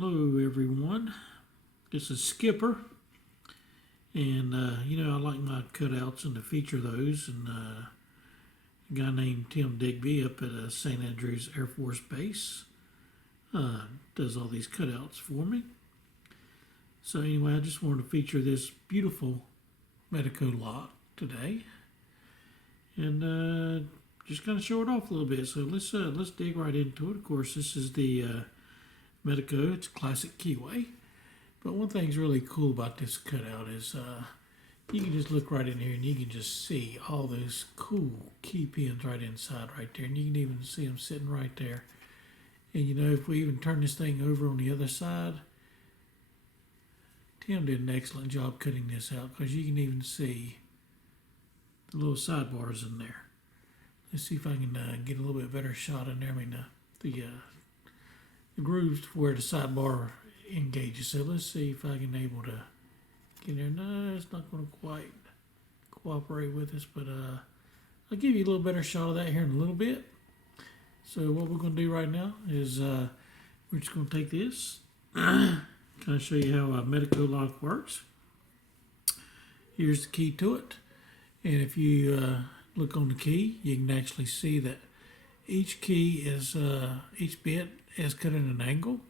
Hello everyone, this is Skipper, and I like my cutouts and to feature those, and a guy named Tim Digby up at St. Andrews Air Force Base does all these cutouts for me. So anyway, I just wanted to feature this beautiful Medeco lock today, and just kind of show it off a little bit. So let's dig right into it. Of course, this is the Medeco, it's classic keyway. But one thing's really cool about this cutout is you can just look right in here and you can just see all those cool key pins right inside right there. And you can even see them sitting right there. And you know, if we even turn this thing over on the other side, Tim did an excellent job cutting this out because you can even see the little sidebars in there. Let's see if I can get a little bit better shot in there. I mean, the grooves where the sidebar engages. So let's see if I can able to get there. No, it's not going to quite cooperate with us, but I'll give you a little better shot of that here in a little bit. So what we're going to do right now is we're just going to take this, kind of show you how a Medeco lock works. Here's the key to it, and if you look on the key, you can actually see that each key is each bit is cut at an angle,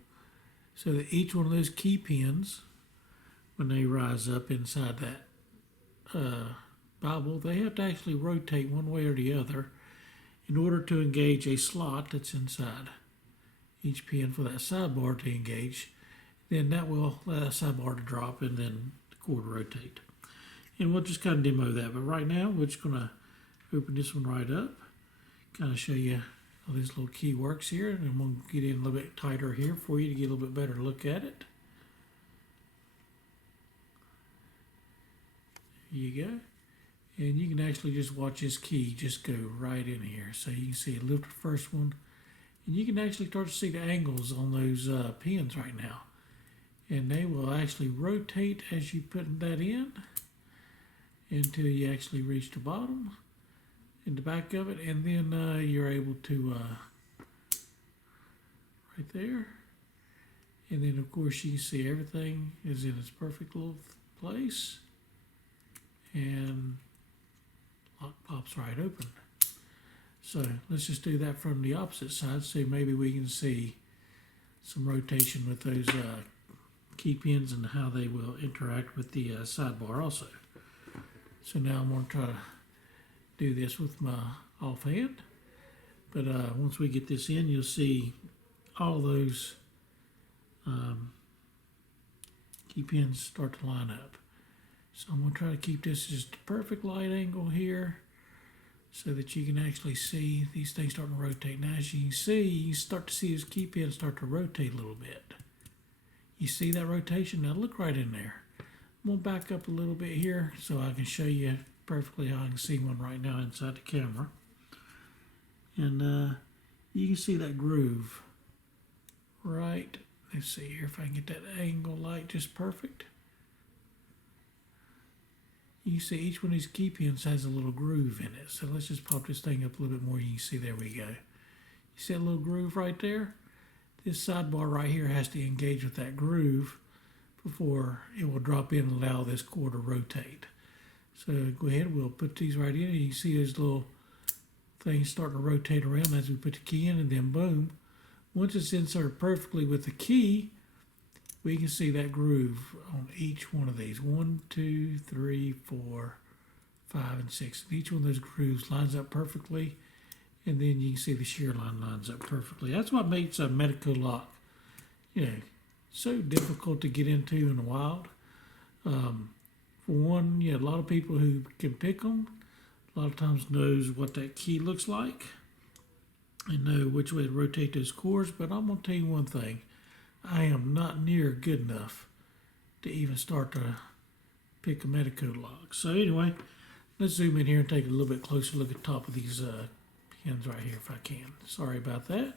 so that each one of those key pins, when they rise up inside that Bible, they have to actually rotate one way or the other in order to engage a slot that's inside each pin for that sidebar to engage. Then that will allow that sidebar to drop and then the cord to rotate. And we'll just kind of demo that. But right now, we're just going to open this one right up, kind of show you all these little key works here, and we'll get in a little bit tighter here for you to get a little bit better look at it. There you go. And you can actually just watch this key just go right in here. So you can see it lift the first one, and you can actually start to see the angles on those pins right now. And they will actually rotate as you put that in until you actually reach the bottom in the back of it, and then you're able to right there, and then of course you can see everything is in its perfect little place, and lock pops right open. So let's just do that from the opposite side, so maybe we can see some rotation with those key pins and how they will interact with the sidebar also. So now I'm going to try to do this with my offhand, but once we get this in, you'll see all those key pins start to line up. So I'm going to try to keep this just a perfect light angle here so that you can actually see these things starting to rotate. Now as you can see, you start to see those key pins start to rotate a little bit. You see that rotation? Now look right in there. I'm going to back up a little bit here so I can show you perfectly how I can see one right now inside the camera. And you can see that groove right. Let's see here if I can get that angle light just perfect. You can see each one of these key pins has a little groove in it. So let's just pop this thing up a little bit more. You can see, there we go. You see that little groove right there? This sidebar right here has to engage with that groove before it will drop in and allow this cord to rotate. So go ahead, we'll put these right in, and you can see those little things starting to rotate around as we put the key in, and then boom. Once it's inserted perfectly with the key, we can see that groove on each one of these. 1, 2, 3, 4, 5, and 6. And each one of those grooves lines up perfectly, and then you can see the shear line lines up perfectly. That's what makes a Medeco lock, so difficult to get into in the wild. For one, a lot of people who can pick them, a lot of times knows what that key looks like and know which way to rotate those cores. But I'm going to tell you one thing. I am not near good enough to even start to pick a Medeco lock. So anyway, let's zoom in here and take a little bit closer look at the top of these pins right here if I can. Sorry about that.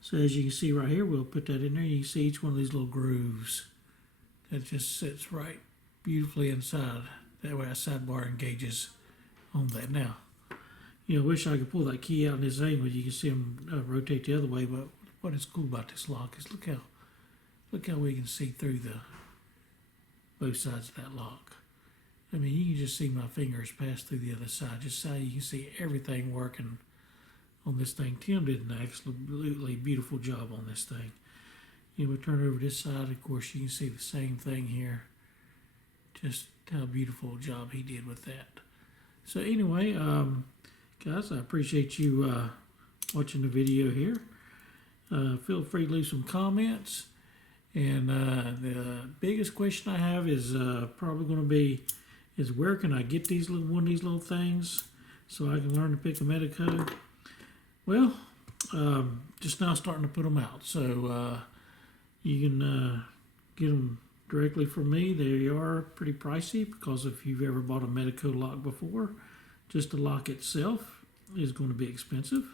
So as you can see right here, we'll put that in there. You can see each one of these little grooves that just sits right beautifully inside. That way our sidebar engages on that. Now, I wish I could pull that key out in this angle. You can see them rotate the other way, but what is cool about this lock is look how we can see through both sides of that lock. I mean, you can just see my fingers pass through the other side. Just so you can see everything working on this thing. Tim did an absolutely beautiful job on this thing. You know, we turn over this side, of course, you can see the same thing here. Just how beautiful a job he did with that. So anyway, guys, I appreciate you watching the video here. Feel free to leave some comments. And the biggest question I have is probably going to be, is where can I get one of these little things so I can learn to pick a Medeco? Well, just now starting to put them out. So you can get them directly from me. They are pretty pricey because if you've ever bought a Medeco lock before, just the lock itself is going to be expensive.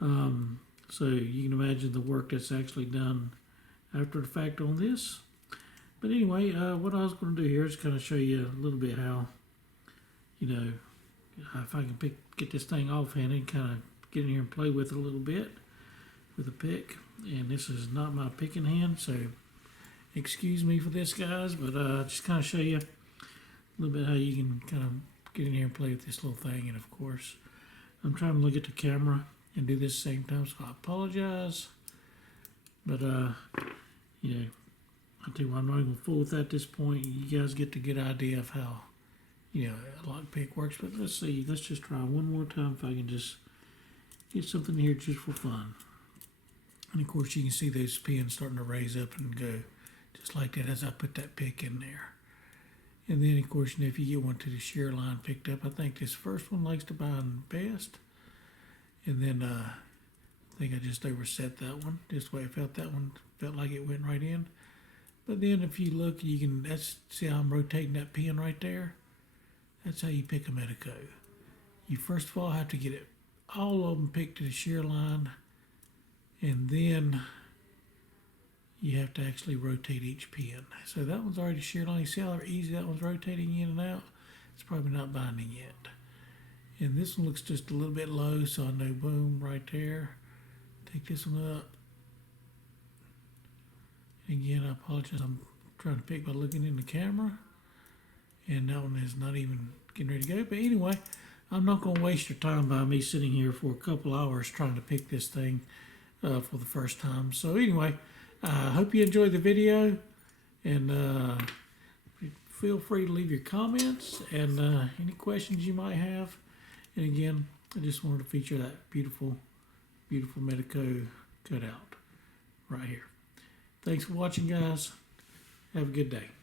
So you can imagine the work that's actually done after the fact on this. But anyway, what I was going to do here is kind of show you a little bit how, you know, if I can get this thing offhanded, kind of get in here and play with it a little bit with a pick. And this is not my picking hand, so excuse me for this, guys, but just kind of show you a little bit how you can kind of get in here and play with this little thing. And of course, I'm trying to look at the camera and do this same time, so I apologize. But you know, I tell you what, I'm not even going to fool with that at this point. You guys get to get an idea of how, you know, a lock pick works. But let's see, let's just try one more time if I can just get something here just for fun. And of course, you can see those pins starting to raise up and go just like that as I put that pick in there. And then, of course, if you get one to the shear line picked up, I think this first one likes to bind best. And then I think I just overset that one. Just the way I felt that one, felt like it went right in. But then if you look, you can, see how I'm rotating that pin right there? That's how you pick a Medeco. You first of all have to get it, all of them picked to the shear line, and then you have to actually rotate each pin. So that one's already shear line. You see how easy that one's rotating in and out? It's probably not binding yet. And this one looks just a little bit low, so I know, boom, right there. Take this one up. And again, I apologize. I'm trying to pick by looking in the camera. And that one is not even getting ready to go. But anyway, I'm not going to waste your time by me sitting here for a couple hours trying to pick this thing for the first time. So anyway, I hope you enjoyed the video. And feel free to leave your comments and any questions you might have. And again, I just wanted to feature that beautiful, beautiful Medeco cutout right here. Thanks for watching, guys. Have a good day.